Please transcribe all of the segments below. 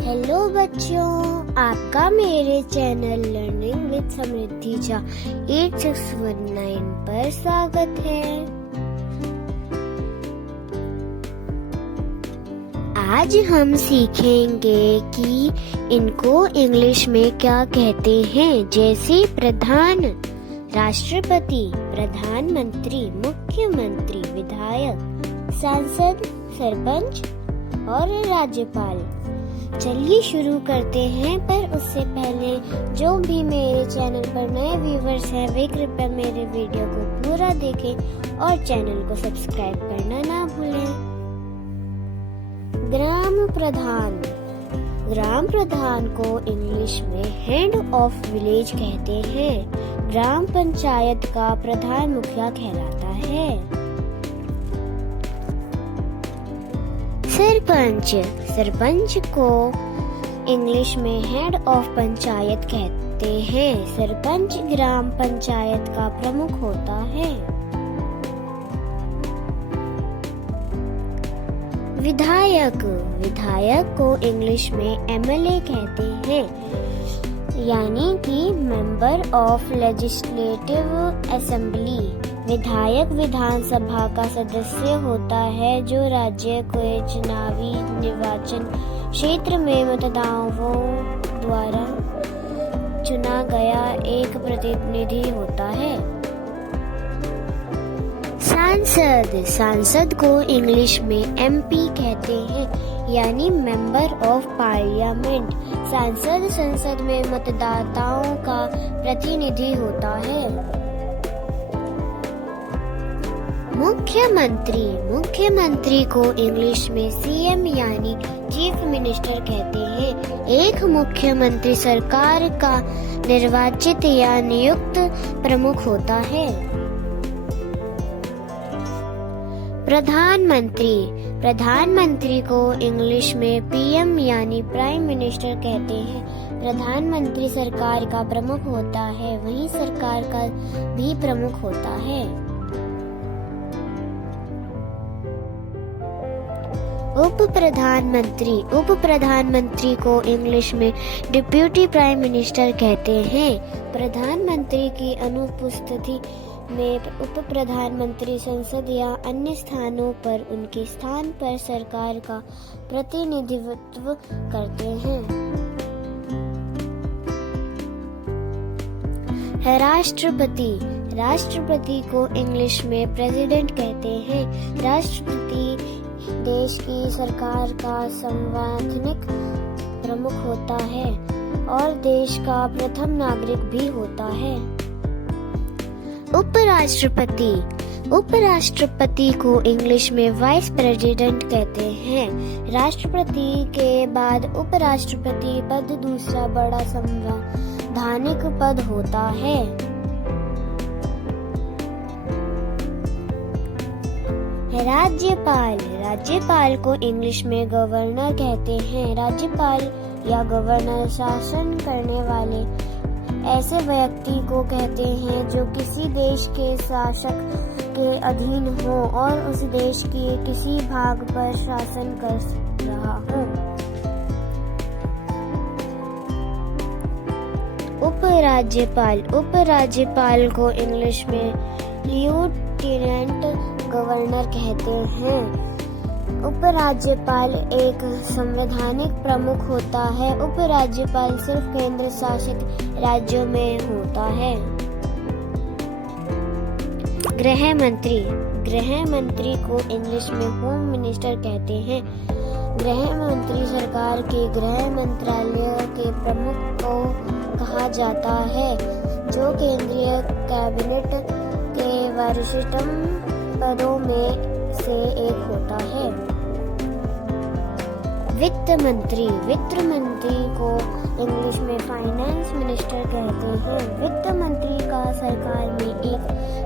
Hello बच्चों, आपका मेरे चैनल लर्निंग विद समृद्धि झा 8619 पर स्वागत है। आज हम सीखेंगे कि इनको इंग्लिश में क्या कहते हैं, जैसे प्रधान, राष्ट्रपति, प्रधानमंत्री, मुख्यमंत्री, विधायक, सांसद, सरपंच और राज्यपाल। चलिए शुरू करते हैं, पर उससे पहले जो भी मेरे चैनल पर नए व्यूवर्स हैं वे कृपया मेरे वीडियो को पूरा देखें और चैनल को सब्सक्राइब करना ना भूलें। ग्राम प्रधान। ग्राम प्रधान को इंग्लिश में हेड ऑफ विलेज कहते हैं। ग्राम पंचायत का प्रधान मुखिया कहलाता है। सरपंच। सरपंच को इंग्लिश में हेड ऑफ पंचायत कहते हैं। सरपंच ग्राम पंचायत का प्रमुख होता है। विधायक। विधायक को इंग्लिश में एमएलए कहते हैं, यानी कि मेंबर ऑफ लेजिस्लेटिव असेंबली। विधायक विधानसभा का सदस्य होता है जो राज्य के चुनावी निर्वाचन क्षेत्र में मतदाताओं द्वारा चुना गया एक प्रतिनिधि होता है। सांसद। सांसद को इंग्लिश में एमपी कहते हैं, यानी मेंबर ऑफ पार्लियामेंट। सांसद संसद में मतदाताओं का प्रतिनिधि होता है। मुख्यमंत्री। मुख्यमंत्री को इंग्लिश में सीएम यानी चीफ मिनिस्टर कहते हैं। एक मुख्यमंत्री सरकार का निर्वाचित या नियुक्त प्रमुख होता है। प्रधानमंत्री। प्रधानमंत्री को इंग्लिश में पीएम यानी प्राइम मिनिस्टर कहते हैं। प्रधानमंत्री सरकार का प्रमुख होता है, वहीं सरकार का भी प्रमुख होता है। उप प्रधानमंत्री। उप प्रधानमंत्री को इंग्लिश में डिप्यूटी प्राइम मिनिस्टर कहते हैं। प्रधानमंत्री की अनुपस्थिति में उप प्रधानमंत्री संसद या अन्य स्थानों पर उनके स्थान पर सरकार का प्रतिनिधित्व करते हैं। राष्ट्रपति। राष्ट्रपति को इंग्लिश में प्रेसिडेंट कहते हैं। राष्ट्रपति देश की सरकार का संवैधानिक प्रमुख होता है और देश का प्रथम नागरिक भी होता है। उपराष्ट्रपति। उपराष्ट्रपति को इंग्लिश में वाइस प्रेसिडेंट कहते हैं। राष्ट्रपति के बाद उपराष्ट्रपति पद दूसरा बड़ा संवैधानिक पद होता है। राज्यपाल। राज्यपाल को इंग्लिश में गवर्नर कहते हैं। राज्यपाल या गवर्नर शासन करने वाले ऐसे व्यक्ति को कहते हैं जो किसी देश के शासक के अधीन हो और उस देश के किसी भाग पर शासन कर रहा हो। उपराज्यपाल। उपराज्यपाल को इंग्लिश में लेफ्टिनेंट गवर्नर कहते हैं। उपराज्यपाल एक संवैधानिक प्रमुख होता है। उपराज्यपाल सिर्फ केंद्र शासित राज्यों में होता है। गृह मंत्री। गृह मंत्री को इंग्लिश में होम मिनिस्टर कहते हैं। गृह मंत्री सरकार के गृह मंत्रालय के प्रमुख को कहा जाता है, जो केंद्रीय कैबिनेट के वरिष्ठतम पदों में से एक होता है। वित्त मंत्री। वित्त मंत्री को इंग्लिश में फाइनेंस मिनिस्टर कहते हैं। वित्त मंत्री का सरकार में एक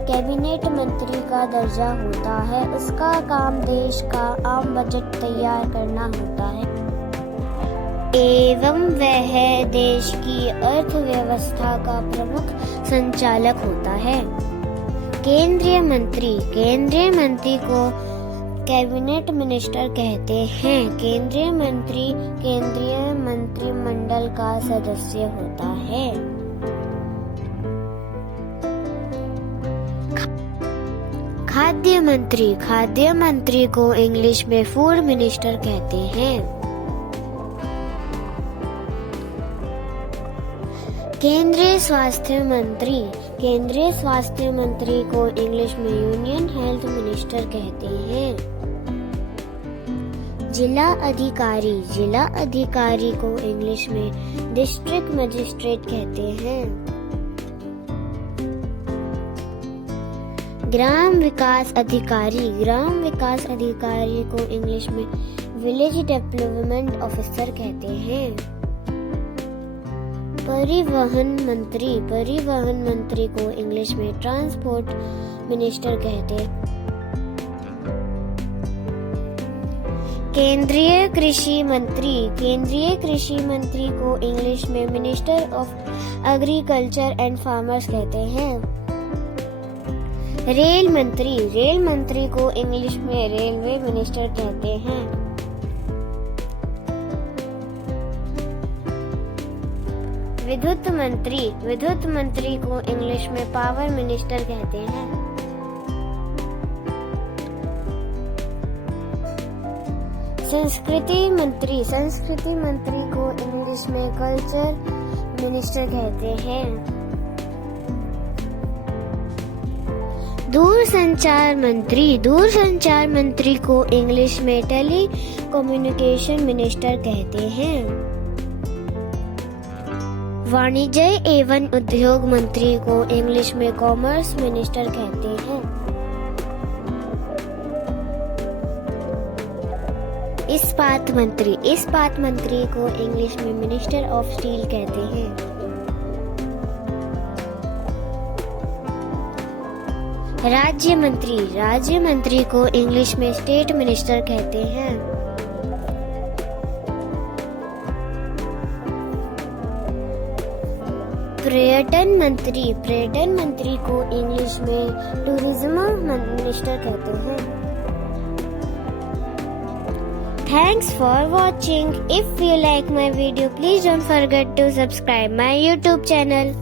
कैबिनेट मंत्री का दर्जा होता है। उसका काम देश का आम बजट तैयार करना होता है एवं वह देश की अर्थव्यवस्था का प्रमुख संचालक होता है। केंद्रीय मंत्री। केंद्रीय मंत्री को कैबिनेट मिनिस्टर कहते हैं। केंद्रीय मंत्री केंद्रीय मंत्रिमंडल का सदस्य होता है। खाद्य मंत्री को इंग्लिश में फूड मिनिस्टर कहते हैं। केंद्रीय स्वास्थ्य मंत्री को इंग्लिश में यूनियन हेल्थ मिनिस्टर कहते हैं। जिला अधिकारी को इंग्लिश में डिस्ट्रिक्ट मजिस्ट्रेट कहते हैं। ग्राम विकास अधिकारी को इंग्लिश में विलेज डेवलपमेंट ऑफिसर कहते हैं। परिवहन मंत्री को इंग्लिश में ट्रांसपोर्ट मिनिस्टर कहते हैं। केंद्रीय कृषि मंत्री को इंग्लिश में minister of agriculture and farmers कहते हैं। रेल मंत्री को इंग्लिश में रेलवे मिनिस्टर कहते हैं। विद्युत मंत्री को इंग्लिश में पावर मिनिस्टर कहते हैं। संस्कृति मंत्री को इंग्लिश में कल्चर मिनिस्टर कहते हैं। दूरसंचार मंत्री को इंग्लिश में टेली कम्युनिकेशन मिनिस्टर कहते हैं। वाणिज्य एवं उद्योग मंत्री को इंग्लिश में कॉमर्स मिनिस्टर कहते हैं। इस्पात मंत्री को इंग्लिश में मिनिस्टर ऑफ स्टील कहते हैं। राज्य मंत्री को इंग्लिश में स्टेट मिनिस्टर कहते हैं। पर्यटन मंत्री को इंग्लिश में टूरिज्म मिनिस्टर कहते हैं। Thanks for watching. If you like my video, please don't forget to subscribe my YouTube channel.